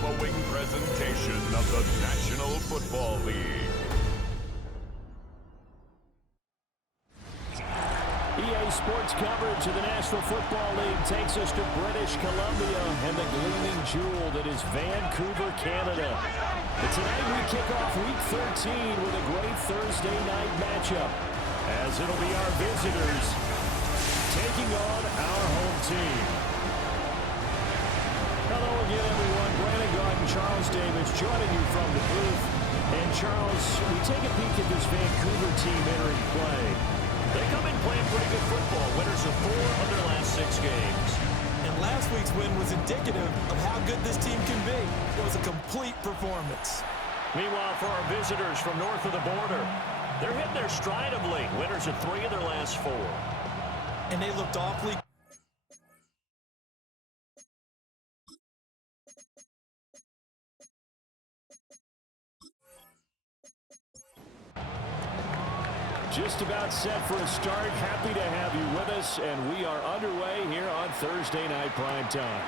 following presentation of the National Football League. EA Sports coverage of the National Football League takes us to British Columbia and the gleaming jewel that is Vancouver, Canada. But tonight we kick off Week 13 with a great Thursday night matchup, as it'll be our visitors taking on our home team. Hello again, everyone. Brandon Gordon, Charles Davis joining you from the booth. And Charles, we take a peek at this Vancouver team entering play. They come in playing pretty good football. Winners of 4 of their last 6 games. And last week's win was indicative of how good this team can be. It was a complete performance. Meanwhile, for our visitors from north of the border, they're hitting their stride of late. Winners of 3 of their last 4. And they looked awfully just about set for a start. Happy to have you with us, and we are underway here on Thursday Night Prime Time.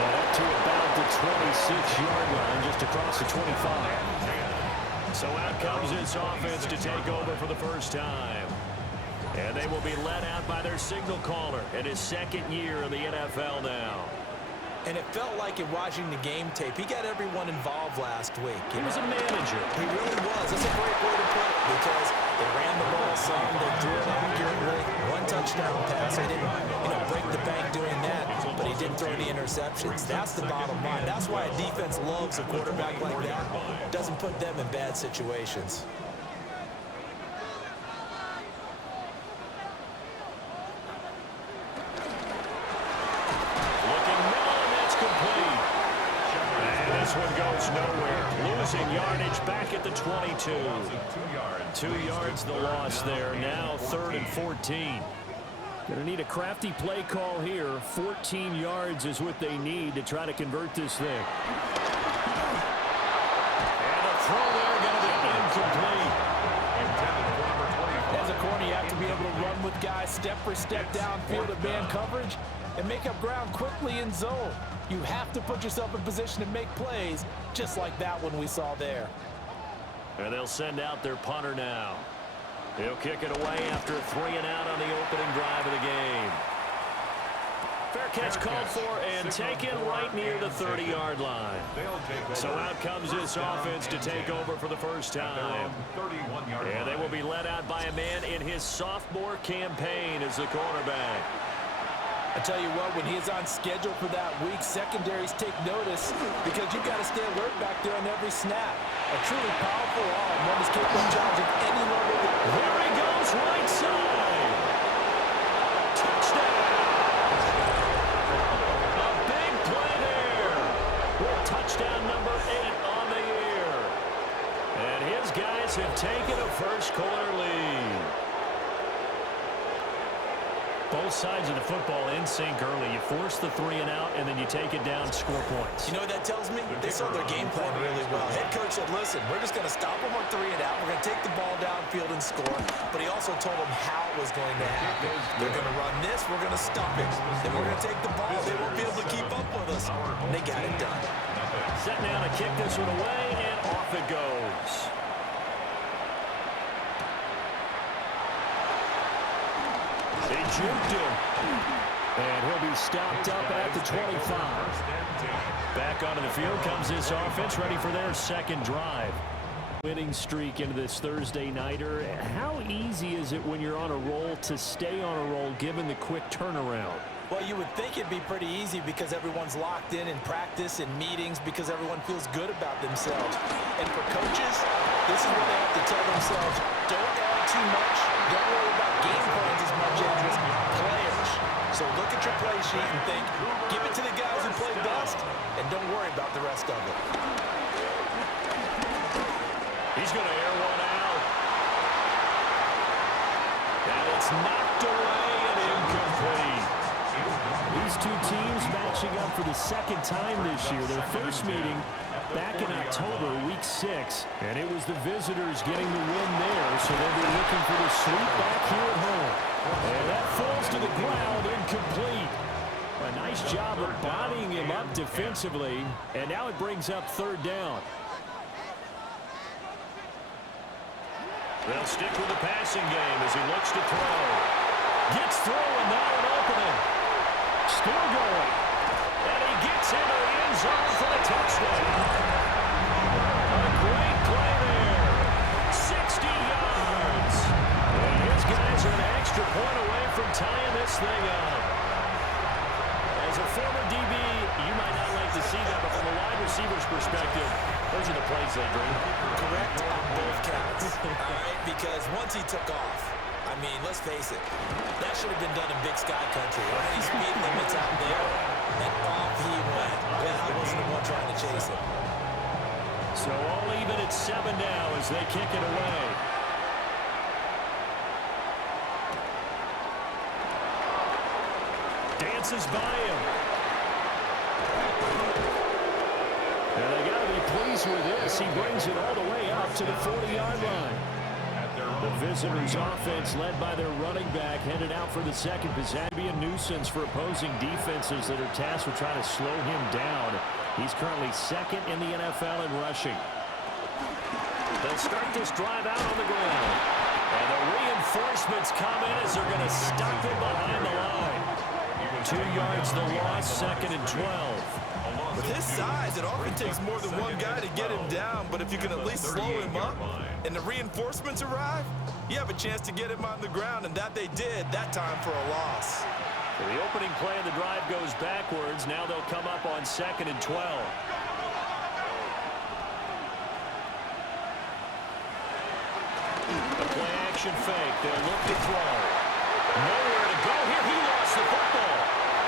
And up to about the 26-yard line, just across the 25. So out comes this offense to take over for the first time. And they will be led out by their signal caller in his 2nd year in the NFL now. And it felt like in watching the game tape, he got everyone involved last week. He was a manager. He really was. That's a great way to put it, because they ran the ball some, they threw it accurately, 1 touchdown pass. He didn't, break the bank doing that, but he didn't throw any interceptions. That's the bottom line. That's why a defense loves a quarterback like that. Doesn't put them in bad situations. This one goes nowhere. Losing yardage back at the 22. 2 yards the loss there. Now 3rd and 14. Going to need a crafty play call here. 14 yards is what they need to try to convert this thing. And a throw there going to be incomplete. As a corner, you have to be able to run with guys step for step downfield at man coverage and make up ground quickly in zone. You have to put yourself in position to make plays, just like that one we saw there. And they'll send out their punter now. He'll kick it away after a 3 and out on the opening drive of the game. Fair catch called for and taken right near the 30-yard line. So out comes this offense to take over for the first time. And they will be led out by a man in his sophomore campaign as the quarterback. I tell you what, when he is on schedule for that week, secondaries take notice, because you've got to stay alert back there on every snap. A truly powerful arm, one is capable of challenging any level. There he goes, right side. Touchdown. A big play there. With touchdown number 8 on the year. And his guys have taken a first-quarter lead. Both sides of the football in sync early. You force the 3 and out, and then you take it down, score points. You know what that tells me? They saw their game plan really well. Head coach said, listen, we're just going to stop them on 3 and out. We're going to take the ball downfield and score. But he also told them how it was going to happen. They're going to run this. We're going to stop it. Then we're going to take the ball. They won't be able to keep up with us. And they got it done. Set now to kick this one away, and off it goes. They juked him. And he'll be stopped up at the 25. Back onto the field comes this offense, ready for their 2nd drive. Winning streak into this Thursday nighter. How easy is it when you're on a roll to stay on a roll given the quick turnaround? Well, you would think it'd be pretty easy because everyone's locked in practice and meetings, because everyone feels good about themselves. And for coaches, this is what they have to tell themselves. Don't add too much. Don't worry about game plans as much as players. So look at your play sheet and think, give it to the guys who play best, and don't worry about the rest of it. He's going to air one out. And it's knocked away and incomplete. These two teams matching up for the 2nd time this year. Their first meeting back in October, week 6. And it was the visitors getting the win there, so they'll be looking for the sweep back here at home. And that falls to the ground, incomplete. A nice job of up defensively, and now it brings up third down. They'll stick with the passing game as he looks to throw. Gets through, and now an opening. Still going. And he gets into the end zone for the touchdown. A great play there. 60 yards. And his guys are an extra point away from tying this thing up. As a former DB, you might not like to see that, but from a wide receiver's perspective, those are the plays they dream. Correct on both counts. All right, because once he took off, I mean, let's face it, that should have been done in Big Sky Country. All right, speed limits out there, and off he went. Well, I wasn't the one trying to chase him. So all even at 7 now as they kick it away. Dances by him. And they got to be pleased with this. He brings it all the way up to the 40-yard line. The visitors' offense, led by their running back, headed out for the second possession. Be a nuisance for opposing defenses that are tasked with trying to slow him down. He's currently second in the NFL in rushing. They'll start this drive out on the ground. And the reinforcements come in as they're going to stop him behind the line. 2 yards the loss, second and 12. With his size, it often takes more than one guy to get him down, but if you can at least slow him up and the reinforcements arrive, you have a chance to get him on the ground, and that they did, that time for a loss. So the opening play of the drive goes backwards. Now they'll come up on second and 12. The play action fake. They'll look to throw. Nowhere to go here. He lost the football.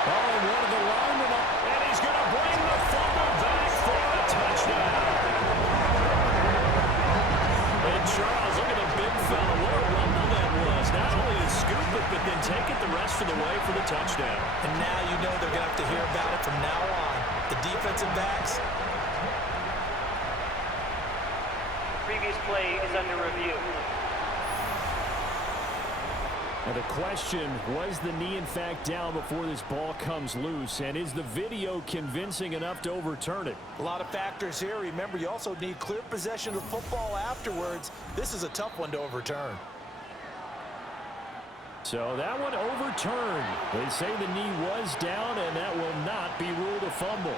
Oh, and one of the linemen up. And he's going to bring the fumble back for a touchdown. And Charles, look at the big fella. What a rumble that was. Not only to scoop it, but then take it the rest of the way for the touchdown. And now you know they're going to have to hear about it from now on. The defensive backs. Previous play is under review. Now the question, was the knee in fact down before this ball comes loose? And is the video convincing enough to overturn it? A lot of factors here. Remember, you also need clear possession of the football afterwards. This is a tough one to overturn. So that one overturned. They say the knee was down, and that will not be ruled a fumble.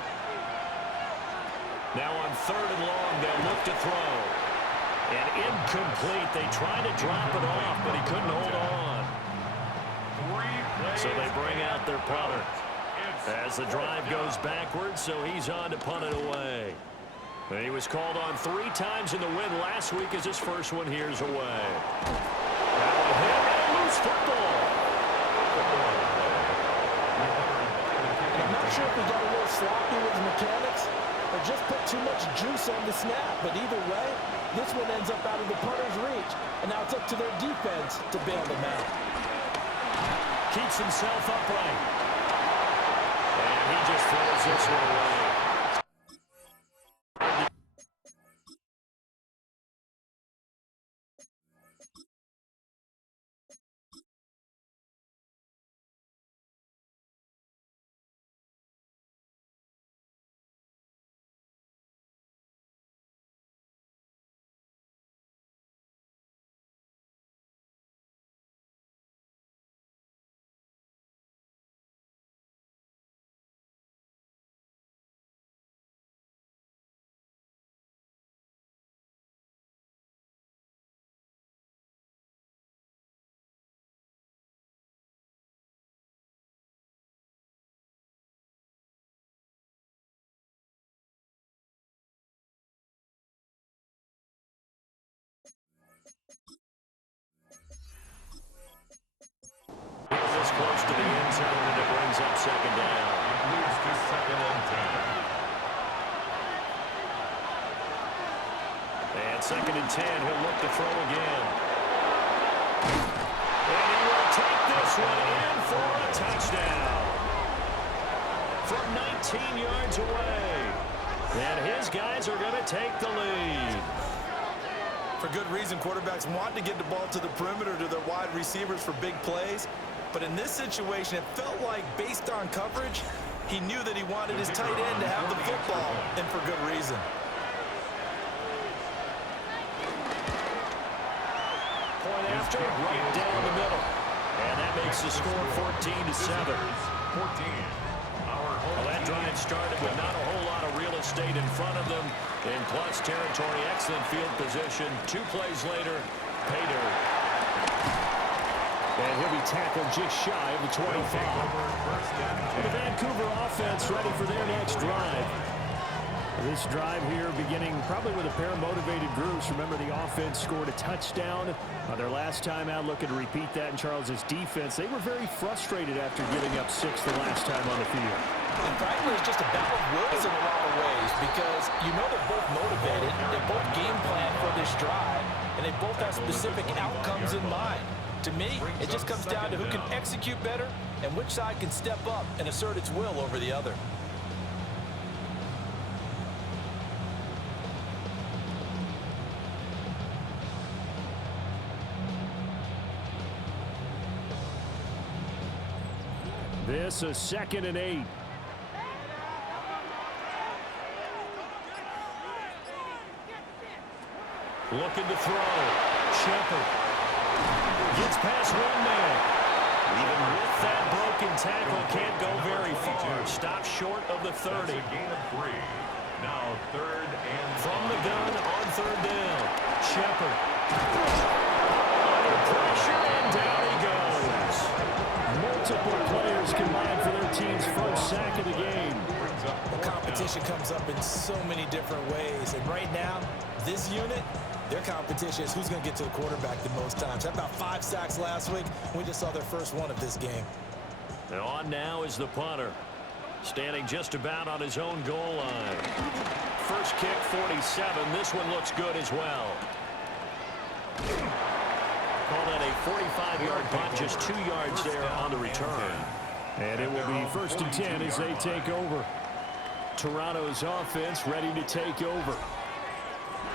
Now on third and long, they'll look to throw. And incomplete. They tried to drop it off, but he couldn't hold on. So they bring out their punter. As the drive goes backwards, so he's on to punt it away. And he was called on 3 times in the win last week as his first one here's away. Now a hit and a loose football. I'm not sure if he got a little sloppy with his mechanics or just put too much juice on the snap, but either way, this one ends up out of the punter's reach, and now it's up to their defense to bail them out. Keeps himself upright. And he just throws this one away. This close to the end zone, and it brings up second down. Moves to second and 10. And second and 10, he'll look to throw again. And he will take this one in for a touchdown. From 19 yards away. And his guys are going to take the lead. For good reason, quarterbacks want to get the ball to the perimeter to their wide receivers for big plays. But in this situation, it felt like, based on coverage, He knew that he wanted his tight end to have the football, and for good reason. Point after, right down the middle. And that makes the score 14-7. Well, that drive started with not a whole lot of real estate in front of them. In plus territory, excellent field position. 2 plays later, pay dirt. And he'll be tackled just shy of the 25. The Vancouver offense ready for their next drive. This drive here beginning probably with a pair of motivated groups. Remember, the offense scored a touchdown their last time out. Looking to repeat that in Charles's defense. They were very frustrated after giving up 6 the last time on the field. And frankly, it's just a battle of wills in a lot of ways because you know they're both motivated. They both game plan for this drive, and they both have specific outcomes in mind. To me, it just comes down to who can execute better and which side can step up and assert its will over the other. This is 2nd and 8. Looking to throw. Shepard gets past one man. Even with that broken tackle, can't go very far. Stops short of the 30. That's a gain of 3. Now 3rd and from the gun on 3rd down. Shepard under pressure, and down he goes. Multiple players combined for their team's first sack of the game. The competition comes up in so many different ways, and right now, this unit, their competition is who's going to get to the quarterback the most times. Had about 5 sacks last week. We just saw their first one of this game. And on now is the punter, standing just about on his own goal line. First kick, 47. This one looks good as well. Call that a 45-yard punt, just 2 yards there on the return. And it will be 1st and 10 as they take over. Toronto's offense ready to take over.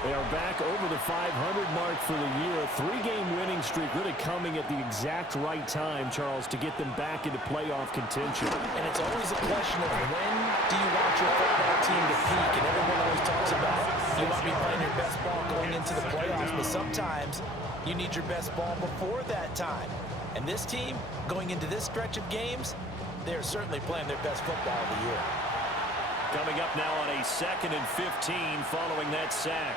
They are back over the 500 mark for the year. A 3-game winning streak really coming at the exact right time, Charles, to get them back into playoff contention. And it's always a question of when do you want your football team to peak? And everyone always talks about you want to be playing your best ball going into the playoffs, but sometimes you need your best ball before that time. And this team, going into this stretch of games, they're certainly playing their best football of the year. Coming up now on a 2nd and 15 following that sack.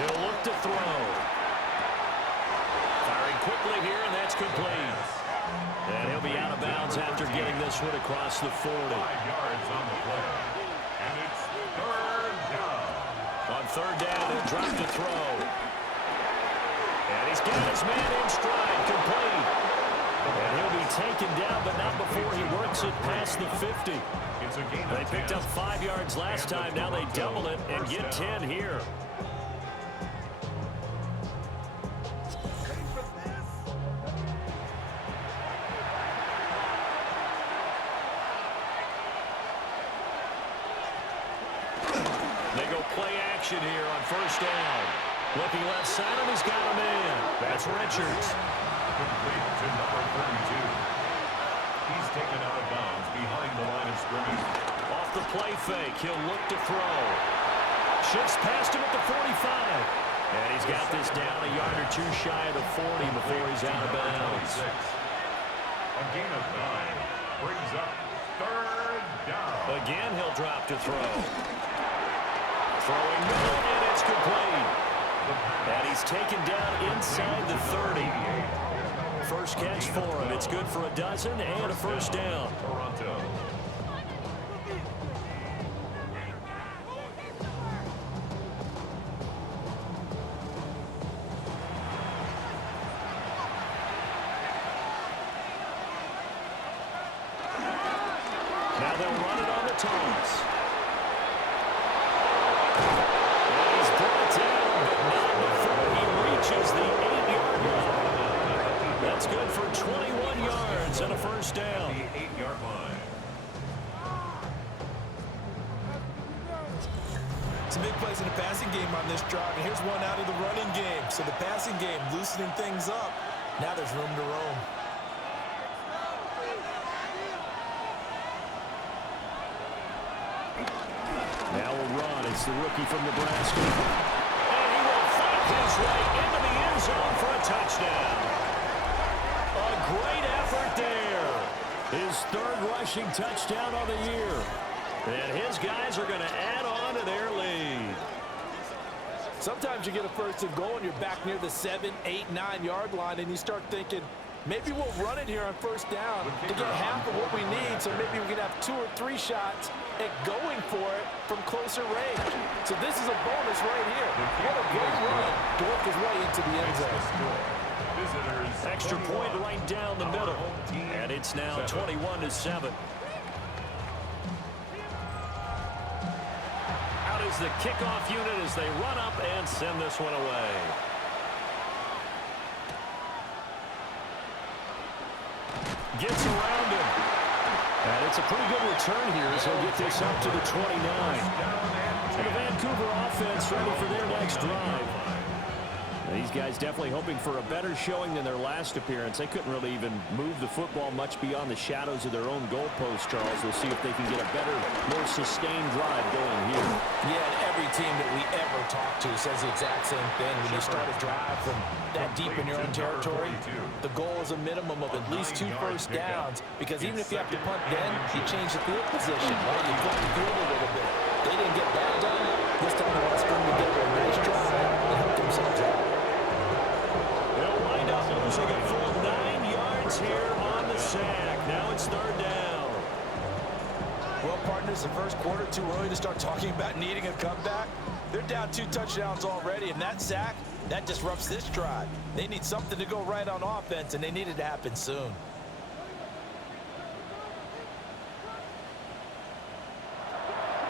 He'll look to throw. Firing quickly here, and that's complete. And he'll be out of bounds after getting this one across the 40. 5 yards on the play. And it's 3rd down. On 3rd down, he'll drop to throw. And he's got his man in stride, complete. And he'll be taken down, but not before he works it past the 50. They picked up 5 yards last time. Now they double it and get 10 here. They go play action here on 1st down. Looking left side, and he's got a man. That's Richards. Complete to number 32. He's taken out of bounds behind the line of scrimmage. Off the play fake, he'll look to throw. Shifts past him at the 45. And he's got this down a yard or 2 shy of the 40 before he's out of bounds. A gain of 9 brings up 3rd down. Again, he'll drop to throw. Throwing middle, and it's complete. And he's taken down inside the 30. First catch for him. It's good for a dozen and a 1st down. Toronto. Now they'll run it on the toss. And he's brought down, but not before he reaches the 8-yard line. That's good for 21 yards and a 1st down. The 8-yard line. Some big plays in the passing game on this drive, and here's one out of the running game. So the passing game loosening things up. Now there's room to roam. Now we'll run. It's the rookie from Nebraska. And he will fight his way into the end zone for a touchdown. A great effort there. His third rushing touchdown of the year. And his guys are going to add on to their lead. Sometimes you get a first and goal and you're back near the 7, 8, 9-yard line and you start thinking, maybe we'll run it here on first down to get half of what we need, so maybe we can have 2 or 3 shots at going for it from closer range. So this is a bonus right here. What a great run to work his way into the end zone. Extra point right down the middle. And it's now 21-7. Out is the kickoff unit as they run up and send this one away. Gets around him. And it's a pretty good return here as he'll get this up to the 29. And the Vancouver offense ready for their next drive. These guys definitely hoping for a better showing than their last appearance. They couldn't really even move the football much beyond the shadows of their own goalpost, Charles. We'll see if they can get a better, more sustained drive going here. Yeah, and every team that we ever talk to says the exact same thing. When you start a drive from that deep in your own territory, the goal is a minimum of at least 2 first downs, because even if you have to punt then, you change the field position, right? You flip the field a little bit. They didn't get that done. This time they want to string together a nice drive and help themselves out. They'll wind up losing a full 9 yards here on the sack. Now it's third down. Well, partners, the first quarter too early to start talking about needing a comeback. They're down 2 touchdowns already, and that sack, that disrupts this drive. They need something to go right on offense, and they need it to happen soon.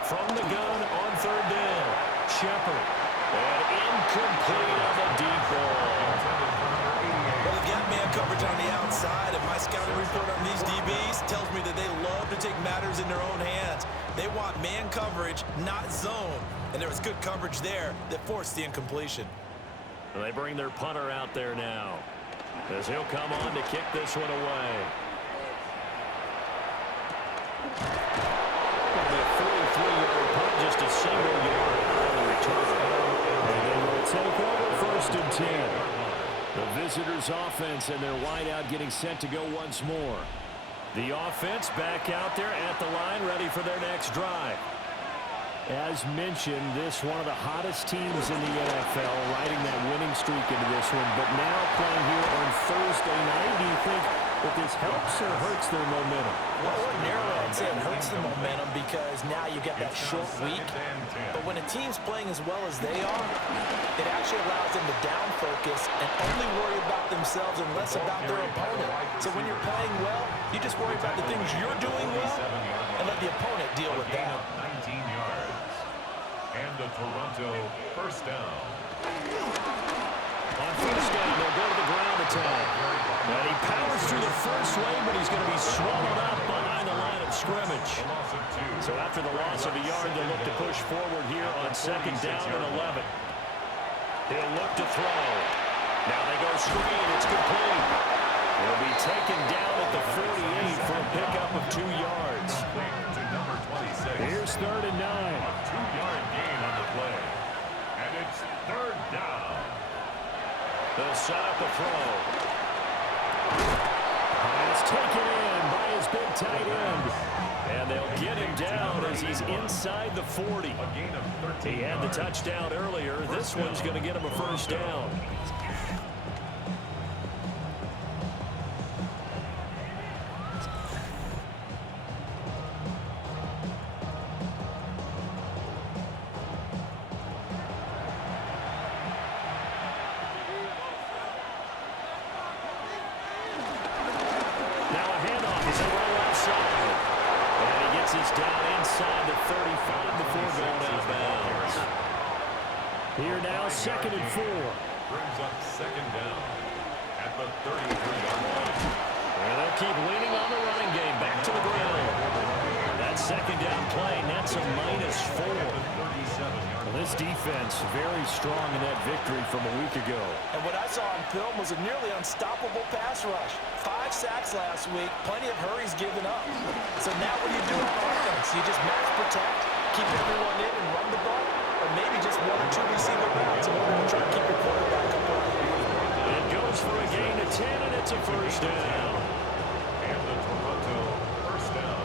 From the gun on third down, Shepard. And incomplete on the deep ball. Well, they've got man coverage on the outside, and my scouting report on these DBs tells me that they love to take matters in their own hands. They want man coverage, not zone. And there was good coverage there that forced the incompletion. And they bring their punter out there now, as he'll come on to kick this one away. It'll be a 43-yard punt, just a single yard on the return. And they will take over first and 10. The visitors' offense and their wideout getting set to go once more. The offense back out there at the line, ready for their next drive. As mentioned, this one of the hottest teams in the NFL, riding that winning streak into this one, but now playing here on Thursday night. Do you think that this helps or hurts their momentum? Well, ordinarily, I'd say it hurts the momentum because now you get that short week. But when a team's playing as well as they are, it actually allows them to down focus and only worry about themselves and less about their opponent. So when you're playing well, you just worry about the things you're doing well and let the opponent deal with that. 19 yards. And the Toronto first down. On first down, they'll go to the ground attack. And he powers through the first wave, but he's going to be swallowed up behind the line of scrimmage. So after the loss of a yard, they'll look to push forward here on second down and 11. He'll look to throw. Now they go screen. It's complete. He'll be taken down at the 48 for a pickup of 2 yards. Here's third and 9. A 2-yard gain on the play. And it's third down. They'll set up the throw. And it's taken in by his big tight end. And they'll get him down as he's inside the 40. A gain of 13 He had the yards. touchdown earlier. This one's going to get him a first down. Here now, second and 4. Brings up second down at the 33-yard line. And they'll keep leaning on the running game. Back to the ground. That second down play, that's a -4. Well, this defense very strong in that victory from a week ago. And what I saw on film was a nearly unstoppable pass rush. 5 sacks last week, plenty of hurries given up. So now what do you do on offense? You just max protect, keep everyone in and run the ball, or maybe just 1 or 2 receiver routes in order to try to keep your quarterback up early. It goes for a gain of 10, and it's a first down. And the Toronto first down.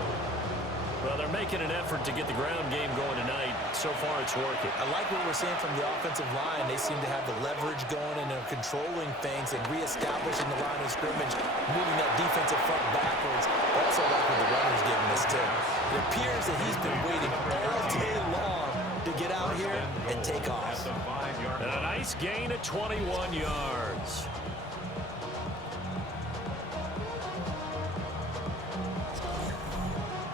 Well, they're making an effort to get the ground game going tonight. So far, it's working. I like what we're seeing from the offensive line. They seem to have the leverage going, and they're controlling things and reestablishing the line of scrimmage, moving that defensive front backwards. I also like what the runner's giving us, too. It appears that he's been waiting all day long to get out here and take off. And a nice gain of 21 yards.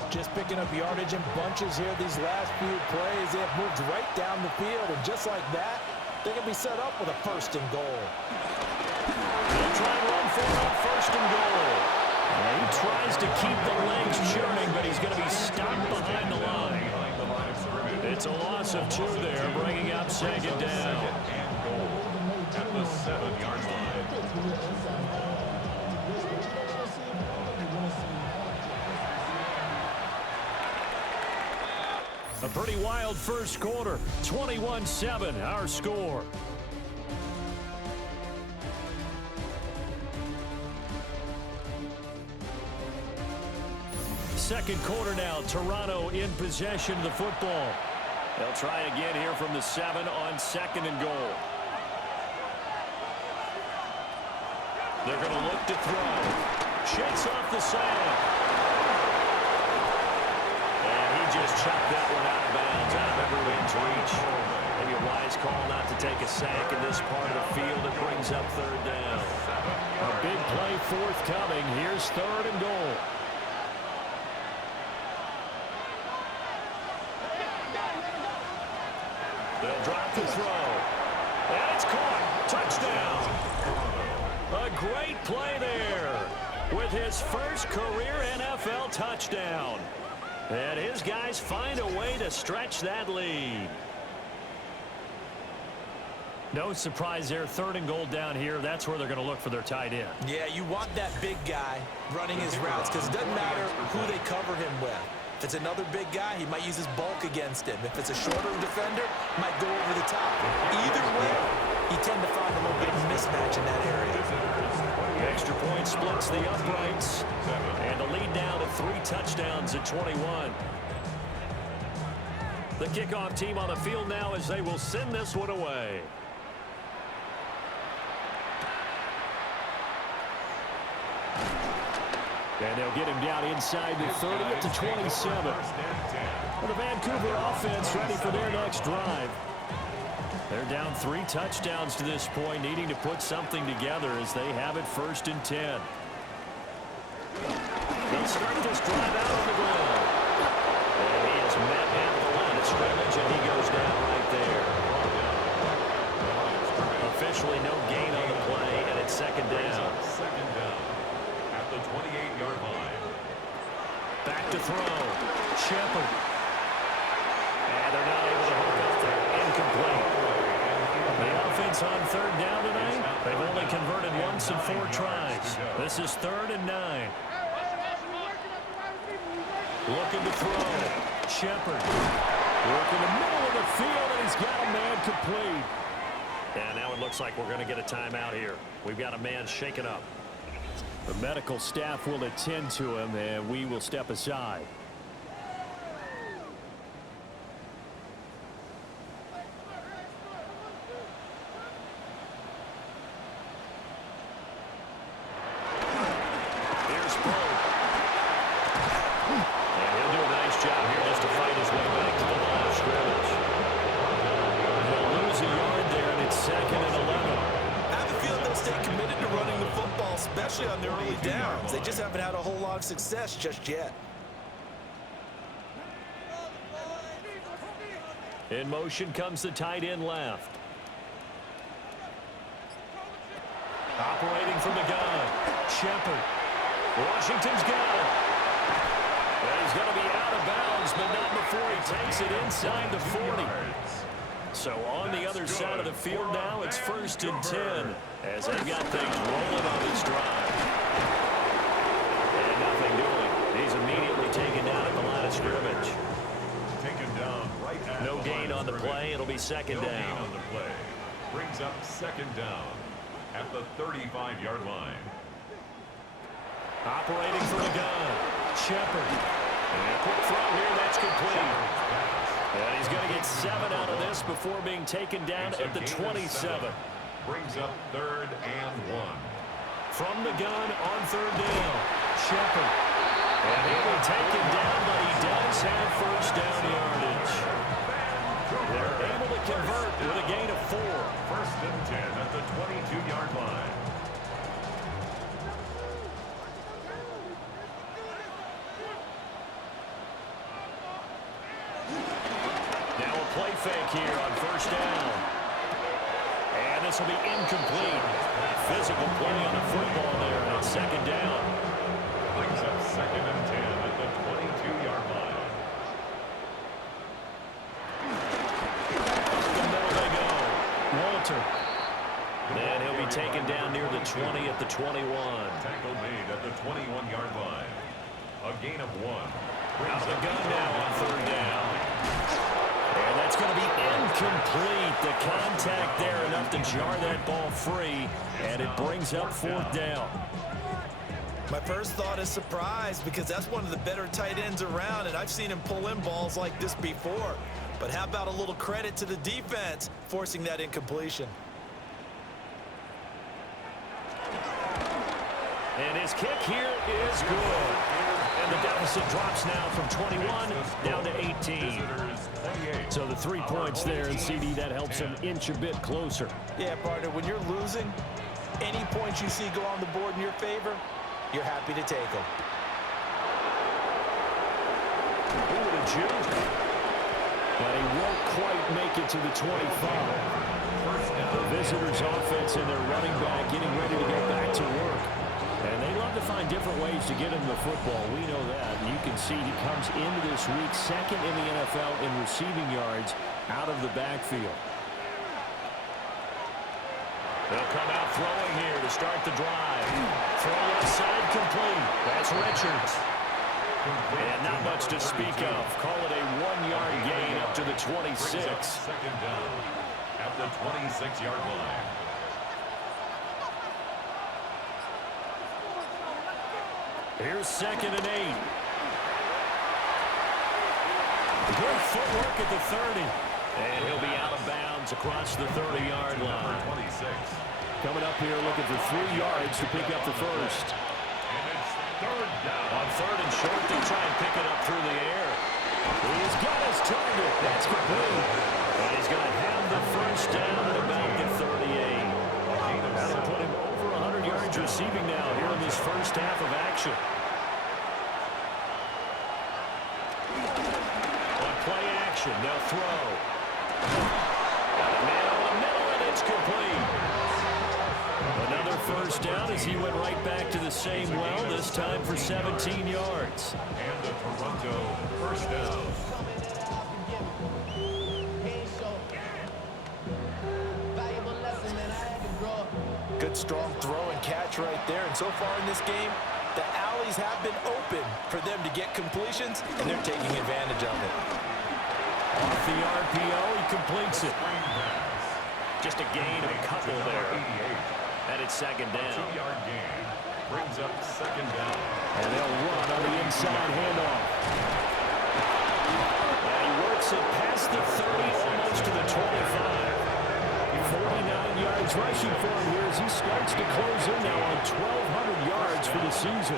Just picking up yardage in bunches here these last few plays. They have moved right down the field, and just like that, they can be set up with a first and goal. They'll try and run for it on first and goal. And he tries to keep the legs churning, but he's going to be stopped behind the line. It's a loss of 2 there, bringing up second down. And goal at the 7-yard line. A pretty wild first quarter. 21-7, our score. Second quarter now. Toronto in possession of the football. They'll try again here from the 7 on second and goal. They're going to look to throw. Shakes off the side. Just chucked that one out of bounds, out of everyone's reach. Maybe a wise call not to take a sack in this part of the field. It brings up third down. A big play forthcoming. Here's third and goal. They'll drop the throw. And it's caught. Touchdown. A great play there with his first career NFL touchdown. And his guys find a way to stretch that lead. No surprise there. Third and goal down here. That's where they're going to look for their tight end. Yeah, you want that big guy running his routes because it doesn't matter who they cover him with. If it's another big guy, he might use his bulk against him. If it's a shorter defender, he might go over the top. Either way, you tend to find a little bit of mismatch in that area. Extra point splits the uprights. And the lead down to 3 touchdowns at 21. The kickoff team on the field now as they will send this one away. And they'll get him down inside the 30 at the 27. Well, the Vancouver offense ready for their next drive. They're down 3 touchdowns to this point, needing to put something together as they have it first and 10. They'll start this drive out on the ground. And he is met at the line of scrimmage, and he goes down right there. Officially no gain on the play, and it's second down. Second down at the 28-yard line. Back to throw. Shepard. And they're not able to hook up there. Incomplete. The offense on third down tonight, they've only converted once in 4 tries. This is 3rd and 9. Looking to throw. Shepard. Working the middle of the field, and he's got a man complete. And now it looks like we're going to get a timeout here. We've got a man shaken up. The medical staff will attend to him, and we will step aside. Especially on their early downs. They just haven't had a whole lot of success just yet. In motion comes the tight end left. Operating from the gun. Shepard Washington's got it. And he's going to be out of bounds, but not before he takes it inside the 40. So on the other side of the field now, it's 1st and 10 as they've got things rolling on this drive. And nothing doing. He's immediately taken down at the line of scrimmage. Taken down right at No gain on the play. It'll be 2nd no down. gain on the play. Brings up 2nd down at the 35-yard line. Operating from the gun. Shepard. And quick throw here. That's complete. And he's going to get 7 out of this before being taken down at the 27. Brings up 3rd and 1. From the gun on 3rd down. Shepard. And he will take him down, but he does have 1st down yardage. They're able to convert with a gain of 4. 1st and 10 at the 22-yard line. Now a play fake here on 1st down. And this will be incomplete. Physical play on the football there, and it's 2nd down. Brings up 2nd and 10 at the 22-yard line. Up the middle they go. Walter. Then he'll be taken down near the 20 at the 21. Tackle made at the 21-yard line. A gain of 1. Out the gun now on 3rd down. And that's going to be incomplete. The contact there enough to jar that ball free, and it brings up 4th down. My first thought is surprise because that's one of the better tight ends around, and I've seen him pull in balls like this before. But how about a little credit to the defense forcing that incompletion? And his kick here is good. And the deficit drops now from 21 down to 18. So the 3 points there, and CD, that helps him inch a bit closer. Yeah, partner, when you're losing, any points you see go on the board in your favor, you're happy to take them. Ooh, what a juke. But he won't quite make it to the 25. The visitors' offense and their running back getting ready to go back to work. And they love to find different ways to get him the football. We know that. And you can see he comes into this week 2nd in the NFL in receiving yards out of the backfield. They'll come out throwing here to start the drive. Throw left side complete. That's Richards. And not much to speak of. Call it a 1-yard gain up to the 26. 2nd down at the 26-yard line. Here's 2nd and 8. Good footwork at the 30. And he'll be out of bounds across the 30-yard line. 26. Coming up here looking for 3 yards to pick up the first. And it's 3rd down. On 3rd and short, they'll try and pick it up through the air. He's got his target. That's complete. And he's going to have the first down at about the 38. That'll put him over 100 yards receiving now here in this first half of action. On play action, they'll throw. Got a man over the middle, and it's complete. Another first down as he went right back to the same well, this time for 17 yards. And the Toronto first down. Good strong throw and catch right there. And so far in this game, the alleys have been open for them to get completions, and they're taking advantage of it. Off the RPO, he completes it. Just a gain of a couple there. And it's 2nd down. 2-yard gain. Brings up 2nd down. And they'll run on the inside handoff. And he works it past the 30, almost to the 25. 49 yards rushing for him here as he starts to close in now on 1,200 yards for the season.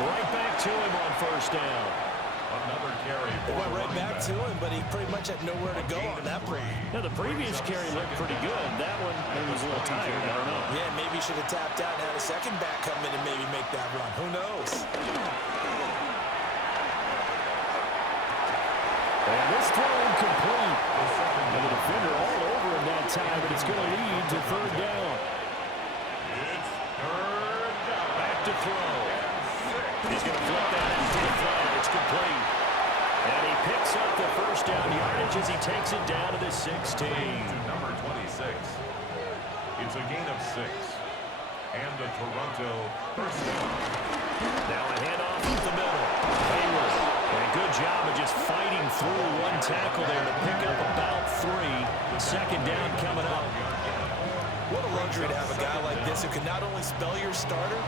Right back to him on 1st down. Another carry. It went right back to him, but he pretty much had nowhere to go on that play. Now, the previous carry looked pretty good. That one, maybe was a little tired. I don't know. Yeah, maybe he should have tapped out and had a second back come in and maybe make that run. Who knows? And this throw incomplete. And the defender all over him that time, but it's going to lead to 3rd down. It's 3rd throw. He's going to flip that and deep flat. It's complete. And he picks up the first down yardage as he takes it down to the 16. To number 26. It's a gain of 6. And a Toronto first down. Now a handoff up the middle. Hayward. And good job of just fighting through one tackle there to pick up about 3. Second down coming up. What a luxury to have a guy like this who can not only spell your starter,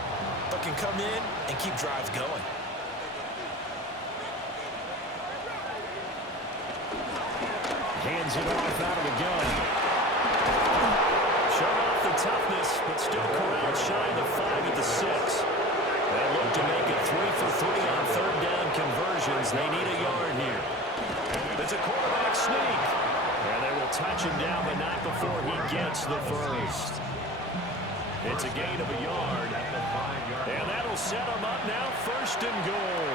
but can come in and keep drives going. Hands it off out of the gun. Showing off the toughness, but still corralled shy of the 5 at the 6. They look to make it 3 for 3 on third down conversions. They need a yard here. It's a quarterback sneak. And they will touch him down, but not before he gets the first. It's a gain of a yard. And that'll set him up now, first and goal.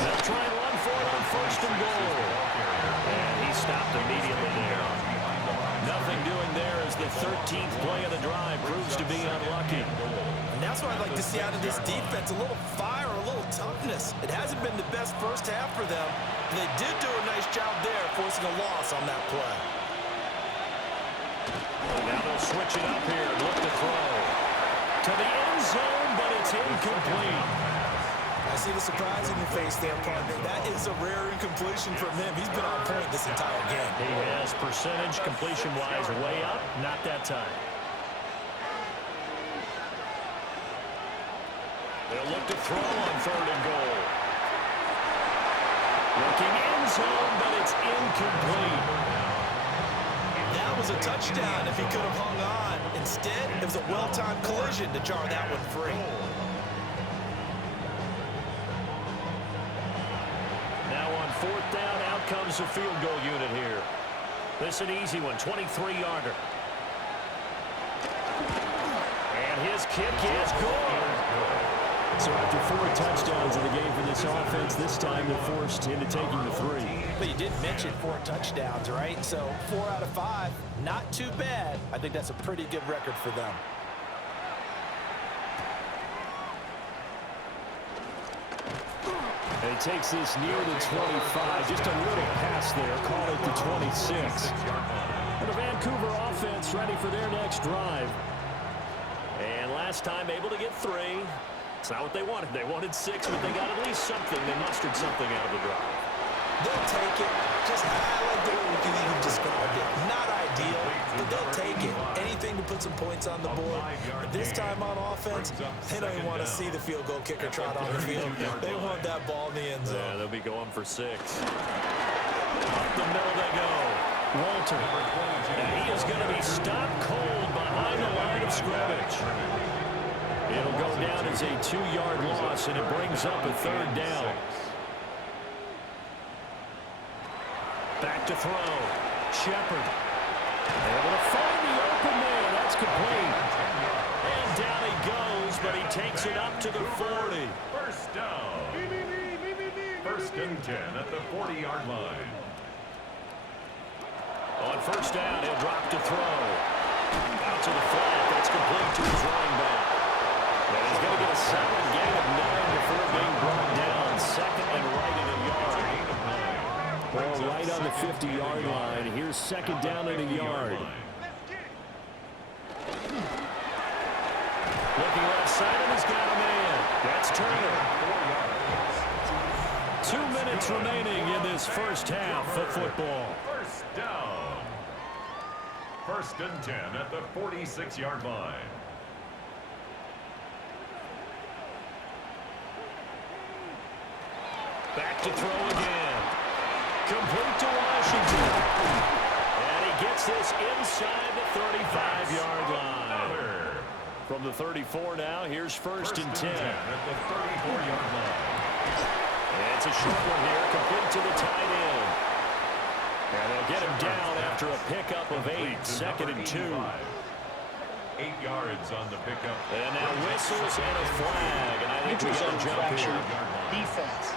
They'll try and run for it on first and goal. And he stopped immediately there. Nothing doing there as the 13th play of the drive proves to be unlucky. And that's what I'd like to see out of this defense, a little fire, a little toughness. It hasn't been the best first half for them. They did do a nice job there, forcing a loss on that play. Now they'll switch it up here and look to throw. To the end zone, but it's incomplete. I see the surprise in your face there, partner. That is a rare incompletion from him. He's been on point this entire game. He has percentage completion-wise way up, not that time. They'll look to throw on third and goal. Looking end zone, but it's incomplete. That was a touchdown if he could have hung on. Instead, it was a well-timed collision to jar that one free. Now on fourth down, out comes the field goal unit here. This is an easy one, 23-yarder. And his kick is good. So after 4 touchdowns in the game for this offense, this time they're forced into taking the 3. But you did mention 4 touchdowns, right? So 4 out of 5, not too bad. I think that's a pretty good record for them. And he takes this near the 25. Just a little pass there. Call it the 26. And the Vancouver offense ready for their next drive. And last time able to get 3. It's not what they wanted. They wanted 6, but they got at least something. They mustered something out of the drive. They'll take it. Just I like the way you described it. Not ideal, but they'll take it. Anything to put some points on the board. But this time on offense, they don't even want to see the field goal kicker trot on the field. They want that ball in the end zone. Yeah, they'll be going for 6. Up the middle they go. Walter. And he is going to be stopped cold behind the line of scrimmage. It'll go down as a 2-yard loss, and it brings up a third down. Back to throw. Shepard. Able to find the open man. That's complete. And down he goes, but he takes it up to the 40. First down. First and 10 at the 40-yard line. On first down, he'll drop to throw. Out to the flat. That's complete to his running back. And he's going to get a solid gain of 9 before being brought down. Second and right at a yard. Ball right on the 50-yard line. Here's second down and a yard. Looking left side, and he's got a man. That's Turner. 2 minutes remaining in this first half of football. First down. First and 10 at the 46-yard line. Back to throw again. Complete to Washington. And he gets this inside the 35-yard line. From the 34 now, here's first and 10. At the 34-yard line. And it's a short one here, complete to the tight end. And they'll get him down after a pickup of 8, second and 2. 8 yards on the pickup. And now whistles and a flag. And I think we got a jump here. Defense.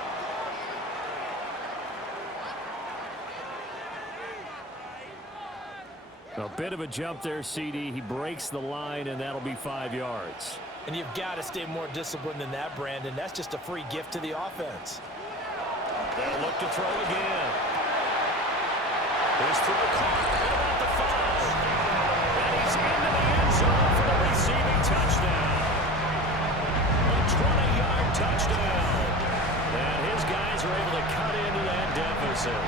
A bit of a jump there, CD. He breaks the line, and that'll be 5 yards. And you've got to stay more disciplined than that, Brandon. That's just a free gift to the offense. They'll look to throw again. His throw caught. What about the foul? And he's into the end zone for the receiving touchdown. A 20-yard touchdown. And his guys are able to cut into that deficit.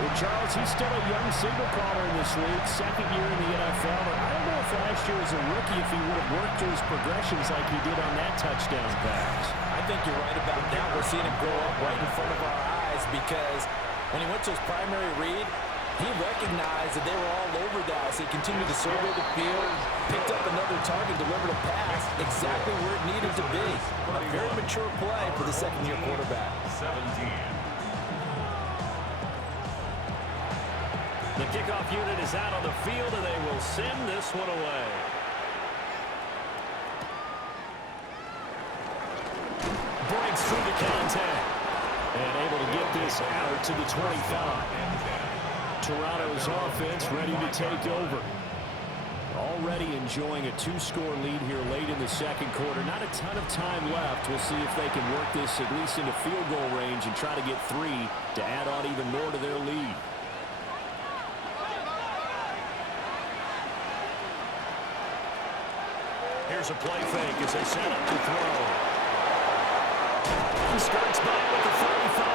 Well, Charles, he's still a young signal caller in this league, second year in the NFL. But I don't know if last year as a rookie if he would have worked through his progressions like he did on that touchdown pass. I think you're right about that. We're seeing him grow up right in front of our eyes because when he went to his primary read, he recognized that they were all over Dallas. He continued to survey the field, picked up another target, delivered a pass exactly where it needed to be. A very mature play for the second-year quarterback. 17. The kickoff unit is out on the field, and they will send this one away. Breaks through the contact. And able to get this out to the 25. Toronto's offense ready to take over. Already enjoying a 2-score lead here late in the second quarter. Not a ton of time left. We'll see if they can work this at least into field goal range and try to get 3 to add on even more to their lead. Here's a play fake as they set up to throw. He skirts by with the 35.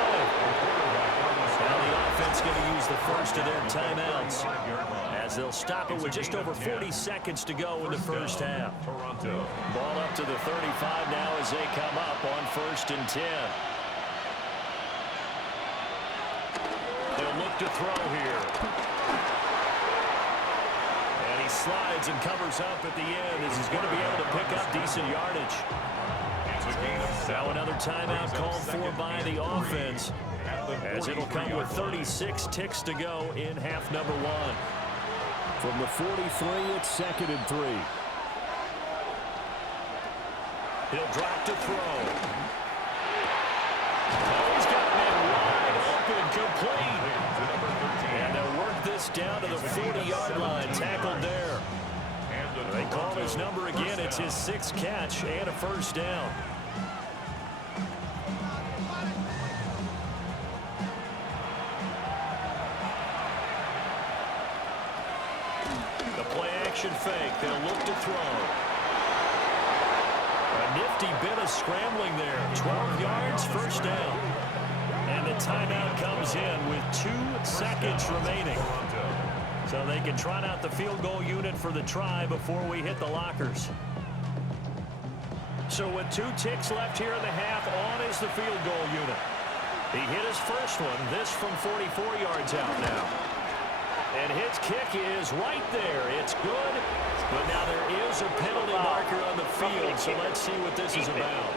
Now the offense going to use the first of their timeouts as they'll stop it with just over 40 seconds to go in the first half. Toronto. Ball up to the 35 now as they come up on 1st and 10. They'll look to throw here. And he slides and covers up at the end as he's going to be able to pick up decent yardage. Now another timeout called for by the offense as it'll come with 36 ticks to go in half number 1. From the 43, it's 2nd and 3. He'll drop to throw. Oh, he's got that wide open, complete. And they'll work this down to the 40-yard line, tackled there. They call his number again. It's his 6th catch and a first down. The play-action fake. They'll look to throw. A nifty bit of scrambling there. 12 yards, first down. And the timeout comes in with 2 seconds remaining. So they can trot out the field goal unit for the try before we hit the lockers. So with 2 ticks left here in the half, on is the field goal unit. He hit his first one, this from 44 yards out now. And his kick is right there. It's good, but now there is a penalty marker on the field, so let's see what this is about.